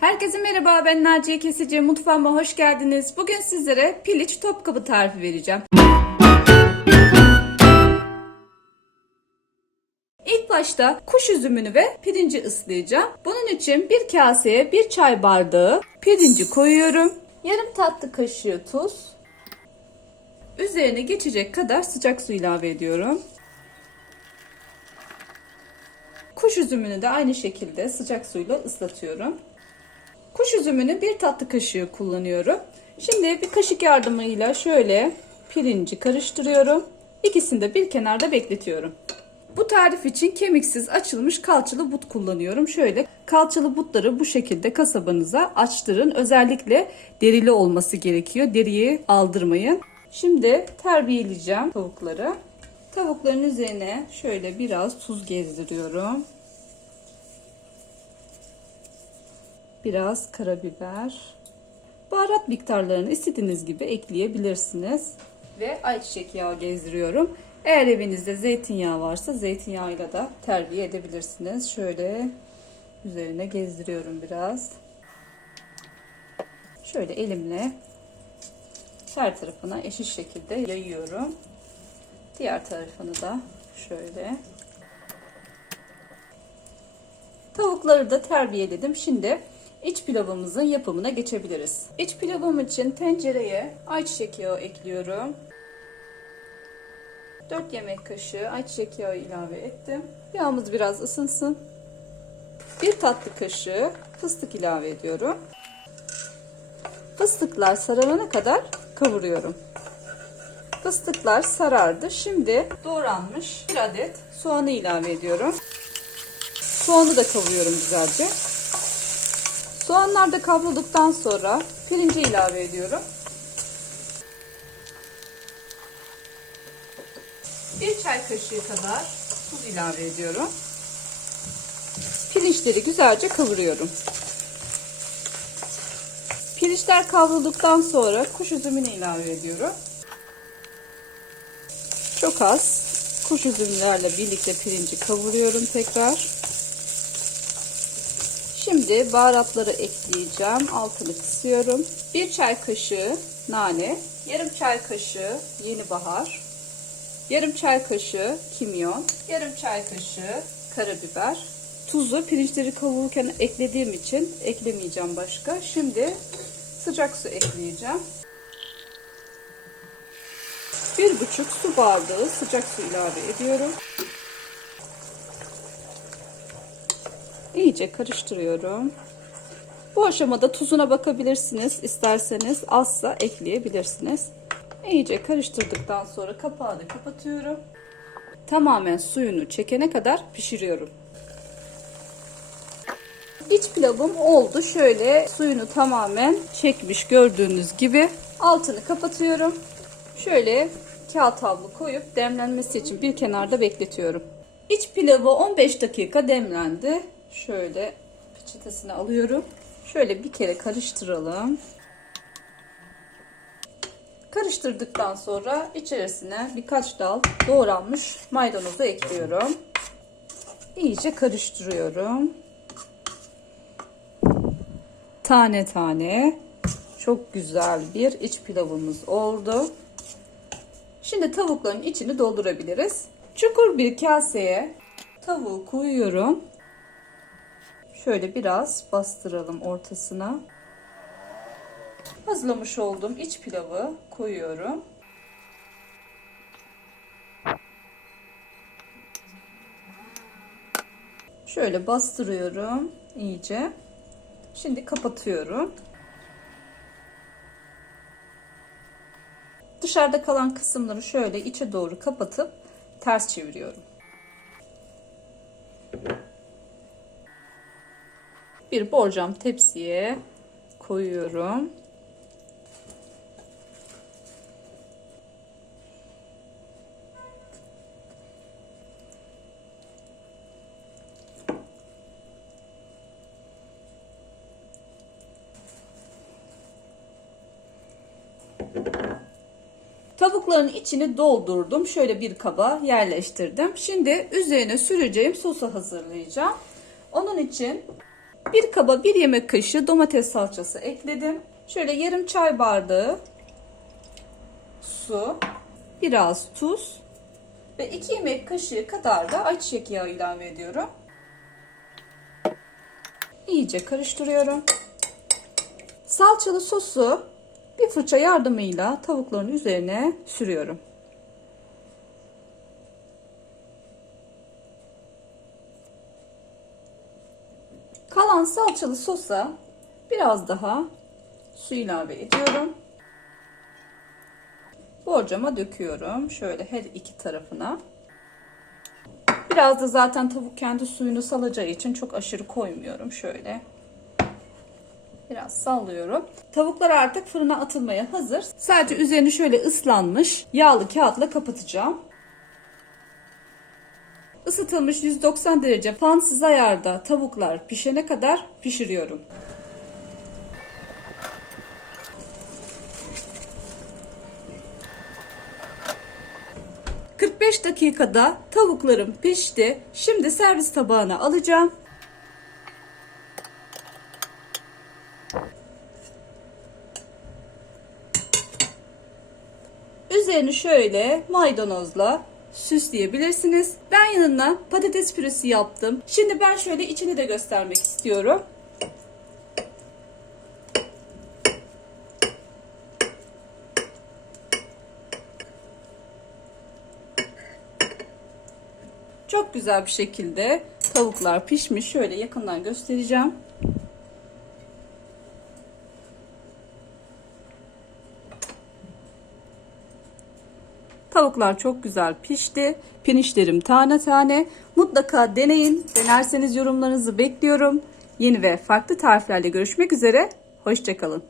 Herkese merhaba ben Naciye Kesici mutfağıma hoş geldiniz. Bugün sizlere piliç topkapı tarifi vereceğim. İlk başta kuş üzümünü ve pirinci ıslayacağım. Bunun için bir kaseye bir çay bardağı pirinci koyuyorum. Yarım tatlı kaşığı tuz. Üzerine geçecek kadar sıcak su ilave ediyorum. Kuş üzümünü de aynı şekilde sıcak suyla ıslatıyorum. Kuş üzümünü bir tatlı kaşığı kullanıyorum. Şimdi bir kaşık yardımıyla şöyle pirinci karıştırıyorum. İkisini de bir kenarda bekletiyorum. Bu tarif için kemiksiz açılmış kalçalı but kullanıyorum. Şöyle kalçalı butları bu şekilde kasabanıza açtırın. Özellikle derili olması gerekiyor. Deriyi aldırmayın. Şimdi terbiyeleyeceğim tavukları. Tavukların üzerine şöyle biraz tuz gezdiriyorum. Biraz karabiber. Baharat miktarlarını istediğiniz gibi ekleyebilirsiniz. Ve ayçiçek yağı gezdiriyorum. Eğer evinizde zeytinyağı varsa zeytinyağıyla da terbiye edebilirsiniz. Şöyle üzerine gezdiriyorum biraz. Şöyle elimle her tarafına eşit şekilde yayıyorum. Diğer tarafını da şöyle. Tavukları da terbiyeledim. Şimdi iç pilavımızın yapımına geçebiliriz. İç pilavım için tencereye ayçiçek yağı ekliyorum. 4 yemek kaşığı ayçiçek yağı ilave ettim. Yağımız biraz ısınsın. 1 tatlı kaşığı fıstık ilave ediyorum. Fıstıklar sararana kadar kavuruyorum. Fıstıklar sarardı. Şimdi doğranmış bir adet soğanı ilave ediyorum. Soğanı da kavuruyorum güzelce. Soğanlar da kavrulduktan sonra pirinci ilave ediyorum. Bir çay kaşığı kadar tuz ilave ediyorum. Pirinçleri güzelce kavuruyorum. Pirinçler kavrulduktan sonra kuş üzümünü ilave ediyorum. Çok az kuş üzümlerle birlikte pirinci kavuruyorum tekrar. Şimdi baharatları ekleyeceğim. Altını kısıyorum. Bir çay kaşığı nane, yarım çay kaşığı yeni bahar, yarım çay kaşığı kimyon, yarım çay kaşığı karabiber, tuzu pirinçleri kavururken eklediğim için eklemeyeceğim başka. Şimdi sıcak su ekleyeceğim. Bir buçuk su bardağı sıcak su ilave ediyorum. İyice karıştırıyorum. Bu aşamada tuzuna bakabilirsiniz. İsterseniz azsa ekleyebilirsiniz. İyice karıştırdıktan sonra kapağını kapatıyorum. Tamamen suyunu çekene kadar pişiriyorum. İç pilavım oldu. Şöyle suyunu tamamen çekmiş gördüğünüz gibi. Altını kapatıyorum. Şöyle kağıt havlu koyup demlenmesi için bir kenarda bekletiyorum. İç pilavı 15 dakika demlendi. Şöyle peçetesine alıyorum. Şöyle bir kere karıştıralım. Karıştırdıktan sonra içerisine birkaç dal doğranmış maydanozu ekliyorum. İyice karıştırıyorum. Tane tane çok güzel bir iç pilavımız oldu. Şimdi tavukların içini doldurabiliriz. Çukur bir kaseye tavuğu koyuyorum. Şöyle biraz bastıralım ortasına. Hazırlamış olduğum iç pilavı koyuyorum. Şöyle bastırıyorum iyice. Şimdi kapatıyorum. Dışarıda kalan kısımları şöyle içe doğru kapatıp ters çeviriyorum. Bir borcam tepsiye koyuyorum. Tavukların içini doldurdum. Şöyle bir kaba yerleştirdim. Şimdi üzerine süreceğim sosu hazırlayacağım. Onun için Bir kaba bir yemek kaşığı domates salçası ekledim. Şöyle yarım çay bardağı su, biraz tuz ve 2 yemek kaşığı kadar da ayçiçek yağı ilave ediyorum. İyice karıştırıyorum. Salçalı sosu bir fırça yardımıyla tavukların üzerine sürüyorum. Kalan salçalı sosa biraz daha su ilave ediyorum. Borcama döküyorum. Şöyle her iki tarafına. Biraz da zaten tavuk kendi suyunu salacağı için çok aşırı koymuyorum. Şöyle biraz sallıyorum. Tavuklar artık fırına atılmaya hazır. Sadece üzerini şöyle ıslanmış yağlı kağıtla kapatacağım. Isıtılmış 190 derece fansız ayarda tavuklar pişene kadar pişiriyorum. ...45 dakikada tavuklarım pişti. Şimdi servis tabağına alacağım. Üzerini şöyle maydanozla süsleyebilirsiniz. Ben yanına patates püresi yaptım. Şimdi ben şöyle içini de göstermek istiyorum. Çok güzel bir şekilde tavuklar pişmiş. Şöyle yakından göstereceğim. Tavuklar çok güzel pişti. Pirinçlerim tane tane. Mutlaka deneyin. Denerseniz yorumlarınızı bekliyorum. Yeni ve farklı tariflerle görüşmek üzere. Hoşçakalın.